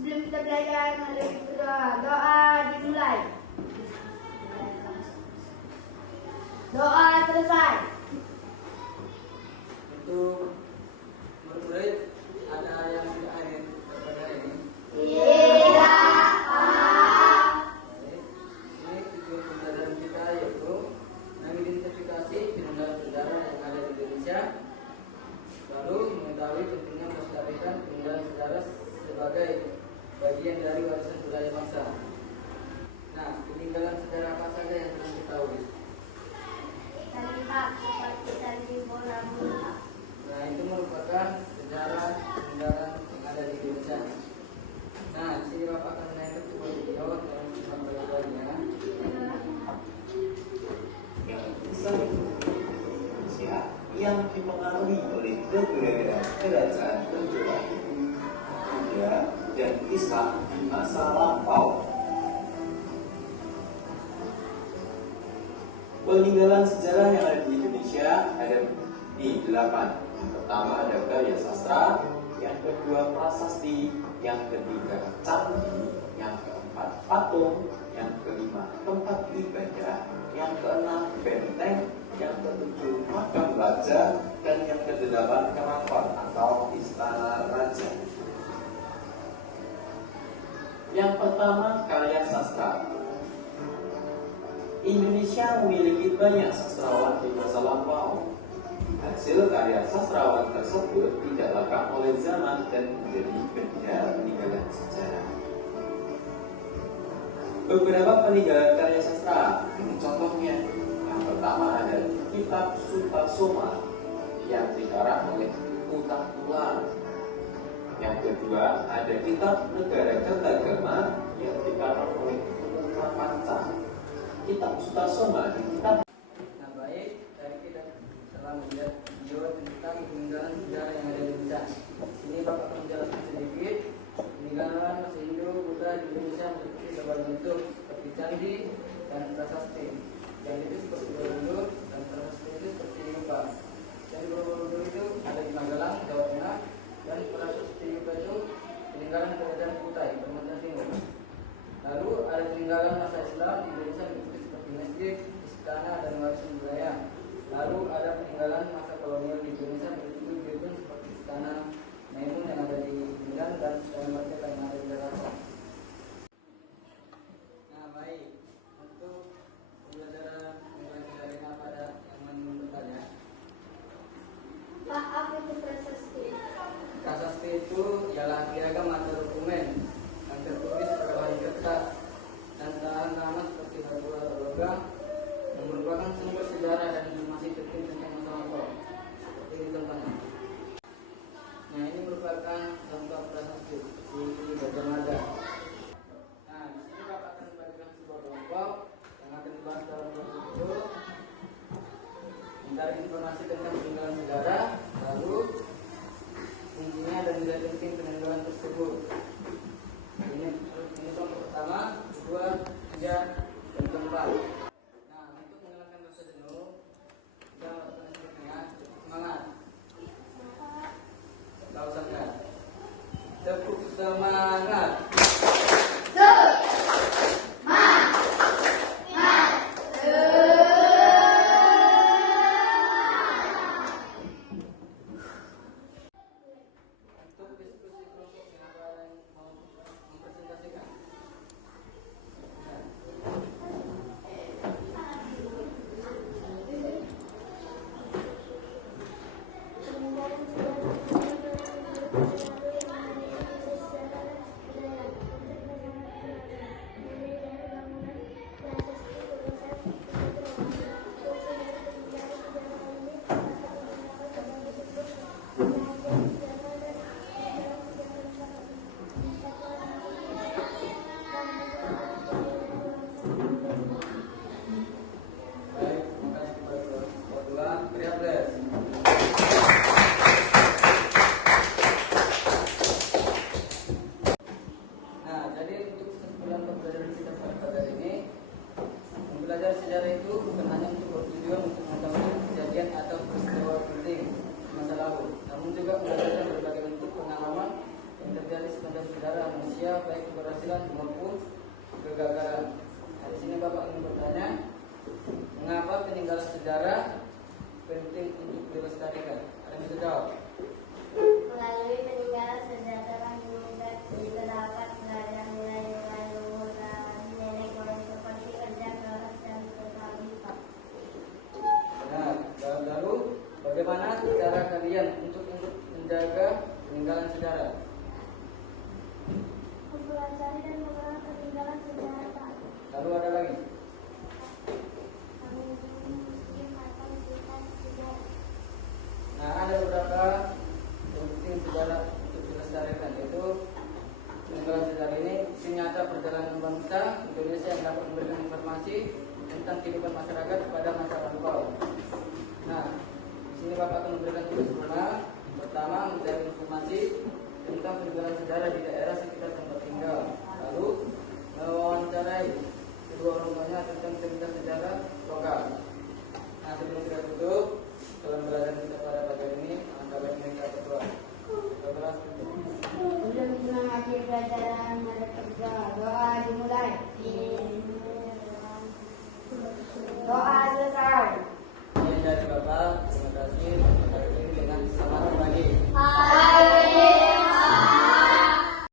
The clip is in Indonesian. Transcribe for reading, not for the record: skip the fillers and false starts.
Sebelum kita belajar, mari kita berdoa. Doa dimulai. Doa selesai. Untuk murid-murid, ada yang tidak hadir pada ini? Tidak, Pak. Baik. Ini tujuan pembelajaran kita yaitu mengidentifikasi peninggalan sejarah yang ada di Indonesia, lalu mengetahui pentingnya melestarikan peninggalan sejarah sebagai bagian dari warisan budaya bangsa. Nah, peninggalan sejarah apa saja yang perlu diketahui? Kita lihat seperti tadi bola-bola. Nah, itu merupakan sejarah peninggalan yang ada di Indonesia. Nah, di sini Bapak akan menaikkan sebuah video dalam sifat pelajarannya. Yang besar Indonesia yang dipengaruhi oleh beberapa kerajaan penjajah India dan Islam di masa lampau. Peninggalan sejarah yang ada di Indonesia ada di 8. Yang pertama ada karya sastra, yang kedua prasasti, yang ketiga candi, yang keempat patung, yang kelima tempat ibadah, yang keenam benteng, yang ketujuh makam raja, dan yang kedelapan keraton atau istana raja. Yang pertama karya sastra. Indonesia memiliki banyak sastrawan di masa lampau. Hasil karya sastrawan tersebut tidak lekang oleh zaman dan menjadi benda peninggalan sejarah. Beberapa peninggalan karya sastra, ini contohnya. Yang pertama ada kitab Sutasoma yang dikarang oleh Utang Tulang. Yang kedua ada kitab Negara Kertagama yang dikarang oleh Utang Panca. Kitab Sutasoma di kitab. Nah, baik, tadi kita telah melihat video tentang peninggalan sejarah yang ada di Indonesia. Ini Bapak akan menjelaskan sedikit peninggalan masa Hindu Buddha di Indonesia memiliki berbagai bentuk seperti candi dan prasasti. Candi itu seperti Borobudur dan prasasti itu seperti Yupa. Candi Borobudur itu ada di Magelang, Jawa Tengah, dan prasasti Yupa itu peninggalan kerajaan Kutai, Kalimantan Timur. Lalu ada peninggalan masa Islam di Indonesia seperti masjid, istana, dan warisan budaya. Lalu ada peninggalan masa kolonial di Indonesia begitu gedung seperti istana Maimun yang ada di Medan dan istana Merdeka yang ada di Jakarta. Nah, baik, untuk pembelajaran peninggalan sejarah ini apa ada yang ingin bertanya? Pak, apa itu prasasti? Prasasti itu ialah piagam atau dokumen yang tertulis berbahan kertas dan tahan lama seperti batu atau logam yang merupakan sumber sejarah dan informasi penting tentang masa lampau. Seperti ini contohnya. Nah, ini merupakan contoh prasasti di Gajah Mada. Nah, di sini Bapak akan membagikan sebuah kelompok yang akan dibahas dalam kelompok itu mencari informasi tentang peninggalan sejarah, lalu fungsinya dan nilai penting peninggalan tersebut. Ini kelompok pertama, kedua, tiga, dan keempat. Nah, untuk menghilangkan rasa jenuh, kita melakukan selanjutnya semangat. Tahu saja. Tepuk semangat. Untuk diskusi kelompok yang akan mau mempresentasikan. Indonesia baik keberhasilan maupun kegagalan. Nah, di sini Bapak ingin bertanya, mengapa peninggalan sejarah penting untuk dilestarikan? Ada yang bisa jawab? Melalui peninggalan sejarah kita dapat belajar nilai-nilai luhur dari nenek moyang seperti kerja keras dan kesabaran. Nah, lalu bagaimana cara kalian untuk menjaga peninggalan sejarah? Mempelajari dan mengenal peninggalan sejarah. Lalu ada lagi? Muslim atau identitas sejarah. Nah, ada beberapa penting sejarah untuk dilestarikan, yaitu peninggalan sejarah ini nyata perjalanan bangsa Indonesia yang dapat memberikan informasi tentang kehidupan masyarakat pada masa lampau. Nah, di sini Bapak akan memberikan tugas rumah. Pertama, mencari informasi tentang peninggalan sejarah di daerah sekitar tempat tinggal. Lalu, mewawancarai kedua orang tuanya tentang cerita sejarah lokal. Nah, sebelum kita tutup dalam belajar kita pada pagi ini, angka baik mereka ketua. Kita